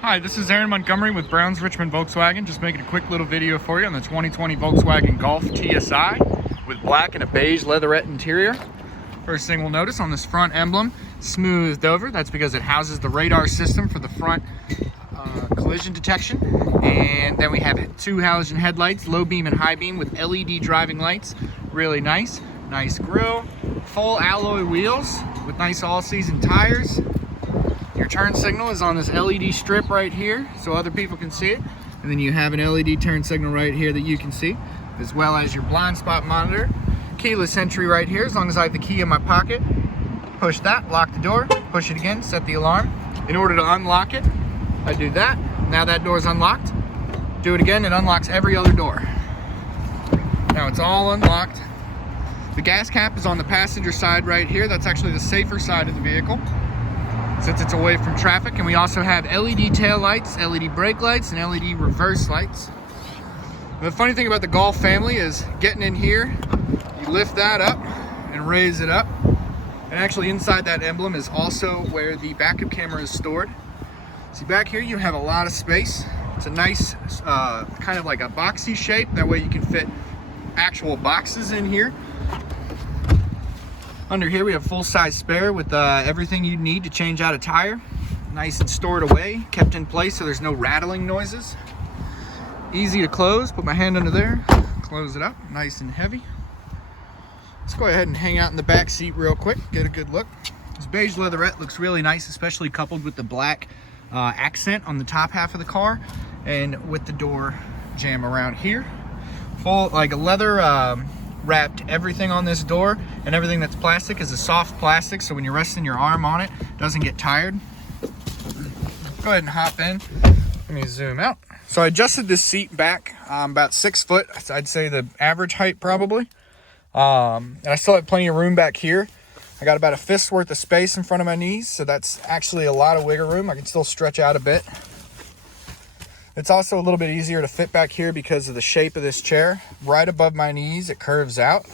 Hi, this is Aaron Montgomery with Browns Richmond Volkswagen. Just making a quick little video for you on the 2020 Volkswagen Golf TSI with black and a beige leatherette interior. First thing we'll notice on this front emblem, smoothed over. That's because it houses the radar system for the front collision detection. And then we have two halogen headlights, low beam and high beam with LED driving lights. Really nice. Nice grille, full alloy wheels with nice all-season tires. Your turn signal is on this LED strip right here so other people can see it. And then you have an LED turn signal right here that you can see, as well as your blind spot monitor. Keyless entry right here, as long as I have the key in my pocket. Push that, lock the door, push it again, set the alarm. In order to unlock it, I do that. Now that door is unlocked. Do it again, it unlocks every other door. Now it's all unlocked. The gas cap is on the passenger side right here. That's actually the safer side of the vehicle, since it's away from traffic. And we also have LED tail lights, LED brake lights, and LED reverse lights. And the funny thing about the Golf family is getting in here, you lift that up and raise it up. And actually inside that emblem is also where the backup camera is stored. See, back here you have a lot of space. It's a nice kind of like a boxy shape. That way you can fit actual boxes in here. Under here we have full-size spare with everything you need to change out a tire. Nice and stored away, kept in place so there's no rattling noises. Easy to close, put my hand under there, close it up, nice and heavy. Let's go ahead and hang out in the back seat real quick, get a good look. This beige leatherette looks really nice, especially coupled with the black accent on the top half of the car and with the door jamb around here. Full, like a leather, wrapped everything on this door, and everything that's plastic is a soft plastic, so when you're resting your arm on it, it doesn't get tired. Go ahead and hop in. Let me zoom out. So I adjusted this seat back about 6 foot. I'd say the average height probably. And I still have plenty of room back here. I got about a fist's worth of space in front of my knees, so that's actually a lot of wiggle room. I can still stretch out a bit. It's also a little bit easier to fit back here because of the shape of this chair. Right above my knees, it curves out,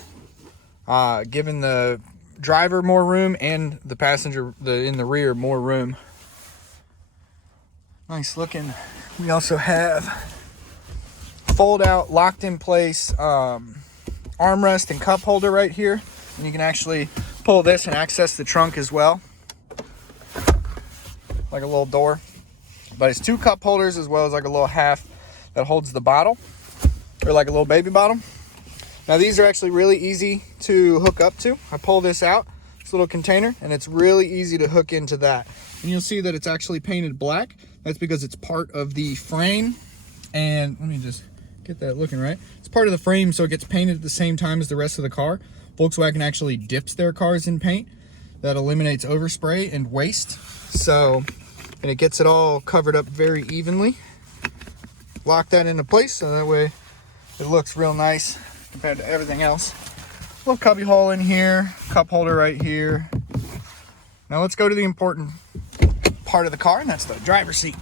giving the driver more room and the passenger in the rear more room. Nice looking. We also have fold out, locked in place armrest and cup holder right here. And you can actually pull this and access the trunk as well, like a little door. But it's two cup holders as well as like a little half that holds the bottle, or like a little baby bottle. Now these are actually really easy to hook up to. I pull this out, this little container, and it's really easy to hook into that. And you'll see that it's actually painted black. That's because it's part of the frame. And let me just get that looking right. It's part of the frame, so it gets painted at the same time as the rest of the car. Volkswagen actually dips their cars in paint. That eliminates overspray and waste. And it gets it all covered up very evenly. Lock that into place so that way it looks real nice compared to everything else. Little cubby hole in here, cup holder right here. Now let's go to the important part of the car, and that's the driver's seat.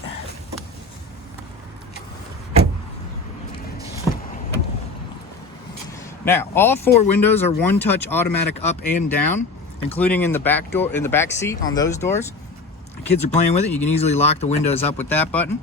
Now, all four windows are one-touch automatic up and down, including in the back door, in the back seat on those doors. Kids are playing with it. You can easily lock the windows up with that button.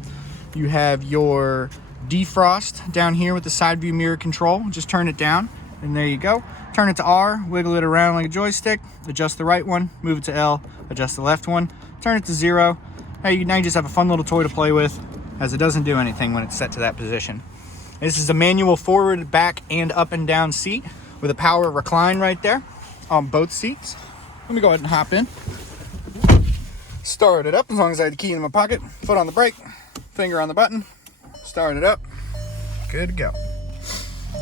You have your defrost down here with the side view mirror control. Just turn it down and there you go. Turn it to R, wiggle it around like a joystick, adjust the right one, move it to L, adjust the left one, turn it to 0. Now you just have a fun little toy to play with, as it doesn't do anything when it's set to that position. This is a manual forward, back, and up and down seat with a power recline right there on both seats. Let me go ahead and hop in. Start it up, as long as I have the key in my pocket. Foot on the brake, finger on the button. Start it up. Good to go.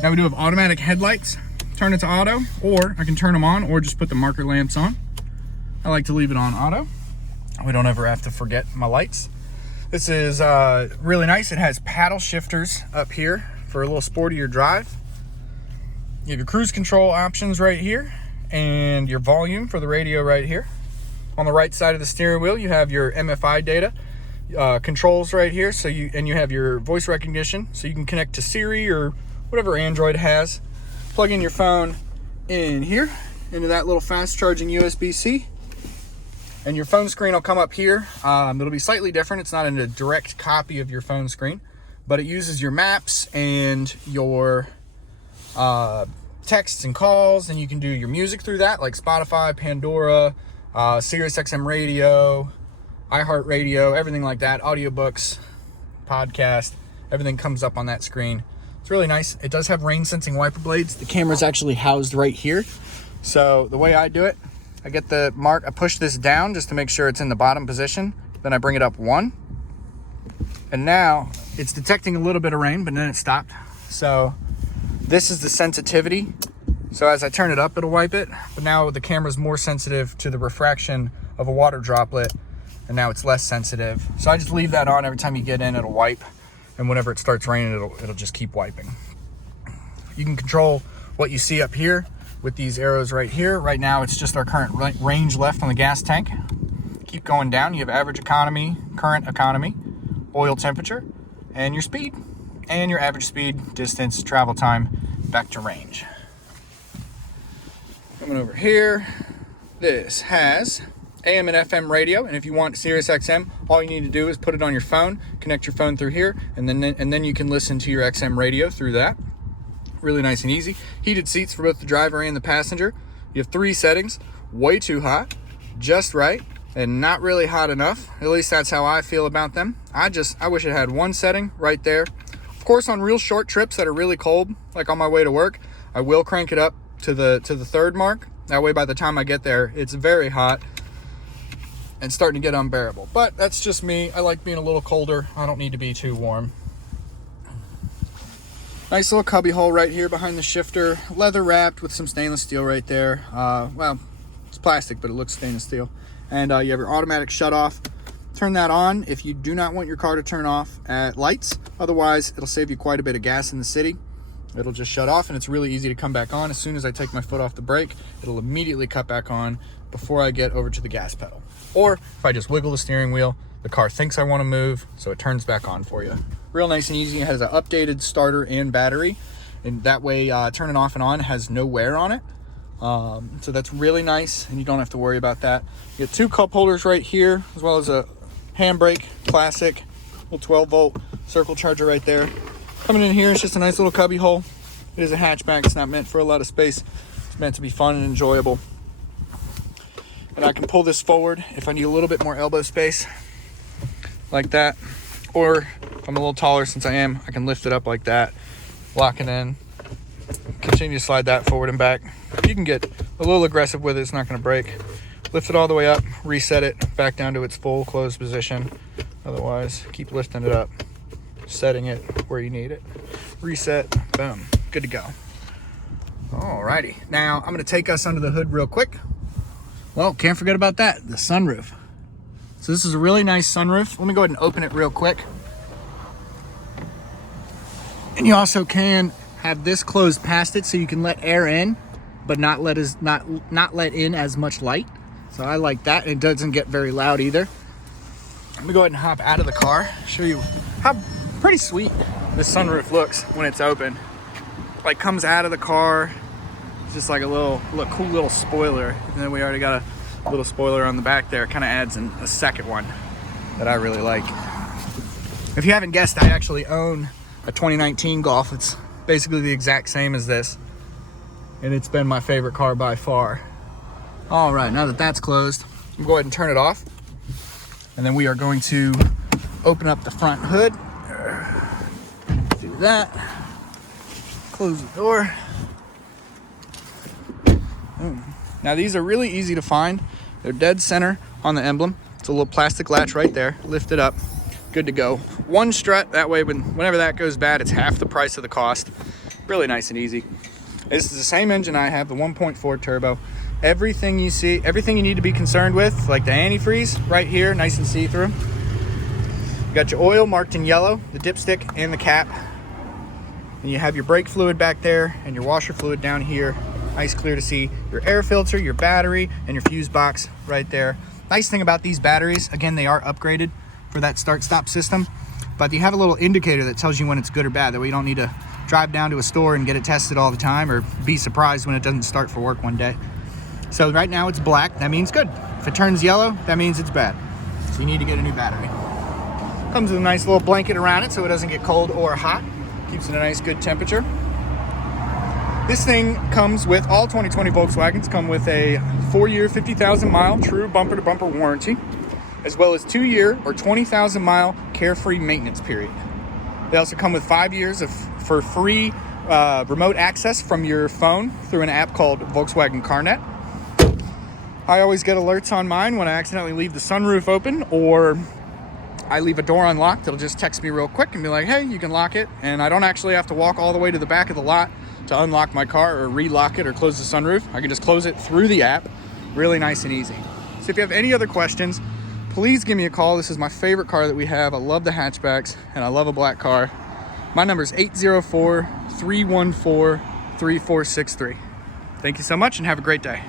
Now we do have automatic headlights. Turn it to auto, or I can turn them on, or just put the marker lamps on. I like to leave it on auto. We don't ever have to forget my lights. This is really nice. It has paddle shifters up here for a little sportier drive. You have your cruise control options right here, and your volume for the radio right here. On the right side of the steering wheel, you have your MFI data controls right here. So you have your voice recognition, so you can connect to Siri or whatever Android has. Plug in your phone in here into that little fast charging USB-C. And your phone screen will come up here. It'll be slightly different. It's not in a direct copy of your phone screen, but it uses your maps and your texts and calls, and you can do your music through that, like Spotify, Pandora, Sirius XM radio, iHeartRadio, everything like that, audiobooks, podcast, everything comes up on that screen. It's really nice. It does have rain sensing wiper blades. The camera's actually housed right here. So the way I do it, I get the mark, I push this down just to make sure it's in the bottom position. Then I bring it up 1. And now it's detecting a little bit of rain, but then it stopped. So this is the sensitivity. So as I turn it up, it'll wipe it. But now the camera's more sensitive to the refraction of a water droplet, and now it's less sensitive. So I just leave that on. Every time you get in, it'll wipe. And whenever it starts raining, it'll just keep wiping. You can control what you see up here with these arrows right here. Right now, it's just our current range left on the gas tank. Keep going down. You have average economy, current economy, oil temperature, and your speed, and your average speed, distance, travel time, back to range. Coming over here, this has AM and FM radio, and if you want Sirius XM, all you need to do is put it on your phone, connect your phone through here, and then you can listen to your XM radio through that. Really nice and easy. Heated seats for both the driver and the passenger. You have 3 settings: way too hot, just right, and not really hot enough. At least that's how I feel about them. I wish it had 1 setting right there. Of course, on real short trips that are really cold, like on my way to work, I will crank it up to the 3rd mark. That way by the time I get there, it's very hot and starting to get unbearable. But that's just me. I like being a little colder. I don't need to be too warm. Nice little cubby hole right here behind the shifter, leather wrapped with some stainless steel right there. Well, it's plastic, but it looks stainless steel. And you have your automatic shut off. Turn that on if you do not want your car to turn off at lights. Otherwise, it'll save you quite a bit of gas in the city. It'll just shut off, and it's really easy to come back on. As soon as I take my foot off the brake, it'll immediately cut back on before I get over to the gas pedal. Or if I just wiggle the steering wheel, the car thinks I want to move, so it turns back on for you. Real nice and easy. It has an updated starter and battery, and that way turning off and on has no wear on it. So that's really nice, and you don't have to worry about that. You get 2 cup holders right here, as well as a handbrake, classic, little 12-volt circle charger right there. Coming in here, it's just a nice little cubby hole. It is a hatchback. It's not meant for a lot of space. It's meant to be fun and enjoyable. And I can pull this forward if I need a little bit more elbow space, like that. Or if I'm a little taller, since I am, I can lift it up like that, lock it in, continue to slide that forward and back. You can get a little aggressive with it. It's not going to break. Lift it all the way up, reset it back down to its full closed position. Otherwise, keep lifting it up, setting it where you need it. Reset, boom, good to go. Alrighty, now I'm going to take us under the hood real quick. Well, can't forget about that, the sunroof. So this is a really nice sunroof. Let me go ahead and open it real quick. And you also can have this closed past it so you can let air in, but not let in as much light. So I like that. It doesn't get very loud either. Let me go ahead and hop out of the car, show you how pretty sweet this sunroof looks when it's open. Like comes out of the car. It's just like a cool little spoiler. And then we already got a little spoiler on the back there. It kind of adds in a second one that I really like. If you haven't guessed, I actually own a 2019 Golf. It's basically the exact same as this, and it's been my favorite car by far. All right, now that that's closed, I'm going to go ahead and turn it off, and then we are going to open up the front hood. Do that. Close the door. Now these are really easy to find. They're dead center on the emblem. It's a little plastic latch right there. Lift it up. Good to go. One strut, that way whenever that goes bad, it's half the price of the cost. Really nice and easy. This is the same engine I have, the 1.4 turbo. Everything you see, everything you need to be concerned with, like the antifreeze right here, nice and see-through. You got your oil marked in yellow, the dipstick and the cap. And you have your brake fluid back there and your washer fluid down here. Nice clear to see. Your air filter, your battery, and your fuse box right there. Nice thing about these batteries, again, they are upgraded for that start-stop system, but you have a little indicator that tells you when it's good or bad. That way you don't need to drive down to a store and get it tested all the time or be surprised when it doesn't start for work one day. So right now it's black. That means good. If If it turns yellow, that means it's bad. So you need to get a new battery. Comes with a nice little blanket around it so it doesn't get cold or hot. Keeps it a nice good temperature. This thing comes with, all 2020 Volkswagens come with a 4-year, 50,000 mile true bumper to bumper warranty, as well as 2-year or 20,000 mile carefree maintenance period. They also come with 5 years for free remote access from your phone through an app called Volkswagen CarNet. I always get alerts on mine when I accidentally leave the sunroof open or I leave a door unlocked. It'll just text me real quick and be like, hey, you can lock it. And I don't actually have to walk all the way to the back of the lot to unlock my car or relock it or close the sunroof. I can just close it through the app. Really nice and easy. So if you have any other questions, please give me a call. This is my favorite car that we have. I love the hatchbacks and I love a black car. My number is 804-314-3463. Thank you so much and have a great day.